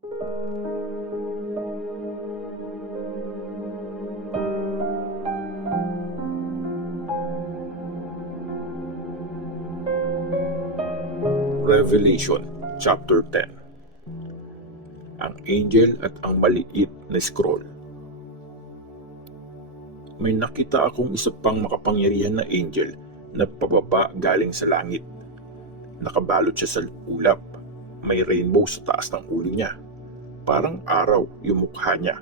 Revelation chapter 10. Ang angel at ang maliit na scroll. May nakita akong isa pang makapangyarihan na angel na pababa galing sa langit. Nakabalot siya sa ulap. May rainbow sa taas ng ulo niya. Parang araw yung mukha niya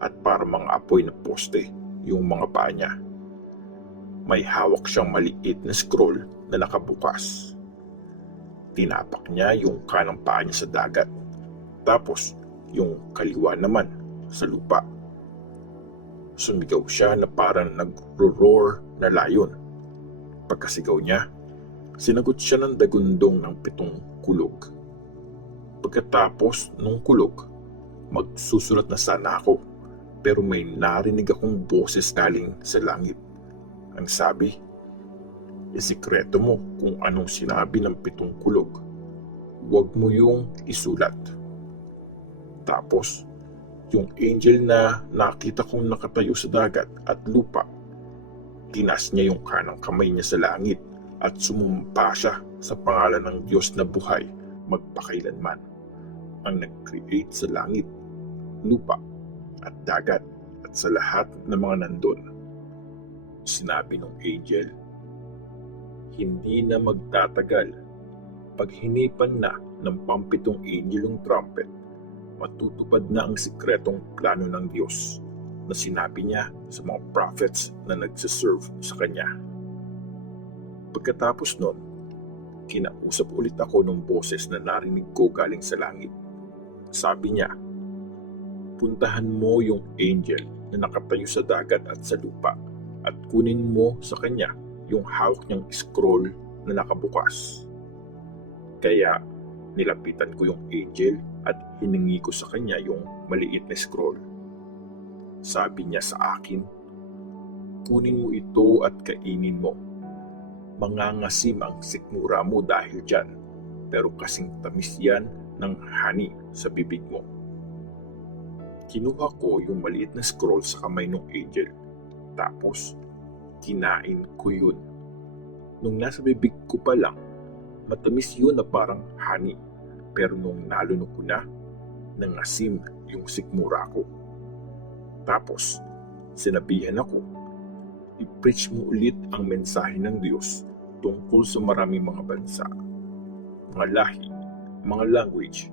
at parang mga apoy na poste yung mga paa niya. May hawak siyang maliit na scroll na nakabukas. Tinapak niya yung kanang paa niya sa dagat, tapos yung kaliwa naman sa lupa. Sumigaw siya na parang nagro-roar na layon. Pagkasigaw niya, sinagot siya ng dagundong ng 7 kulog. Pagkatapos ng kulog, magsusulat na sana ako, pero may narinig akong boses galing sa langit. Ang sabi, isikreto mo kung anong sinabi ng 7 kulog. Huwag mo yung isulat. Tapos, yung angel na nakita kong nakatayo sa dagat at lupa, tinas niya yung kanang kamay niya sa langit at sumumpa siya sa pangalan ng Diyos na buhay magpakailanman, ang nag-create sa langit, lupa at dagat at sa lahat ng mga nandun. Sinabi ng angel, hindi na magtatagal. Pag hinipan na ng pampitong angel ng trumpet, matutupad na ang sikretong plano ng Diyos na sinabi niya sa mga prophets na nagsiserve sa Kanya. Pagkatapos nun, kinausap ulit ako ng boses na narinig ko galing sa langit. Sabi niya, puntahan mo yung angel na nakatayo sa dagat at sa lupa at kunin mo sa kanya yung hawak niyang scroll na nakabukas. Kaya nilapitan ko yung angel at hiningi ko sa kanya yung maliit na scroll. Sabi niya sa akin, kunin mo ito at kainin mo. Mangangasim ang sikmura mo dahil dyan, pero kasing tamis yan ng honey sa bibig mo. Kinuha ko yung maliit na scroll sa kamay ng angel, tapos kinain ko yun. Nung nasa bibig ko pa lang, matamis yun na parang honey. Pero nung nalunok ko na, nangasim yung sikmura ko. Tapos, sinabihan ako, i-preach mo ulit ang mensahe ng Diyos tungkol sa maraming mga bansa, mga lahi, mga language,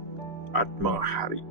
at mga hari.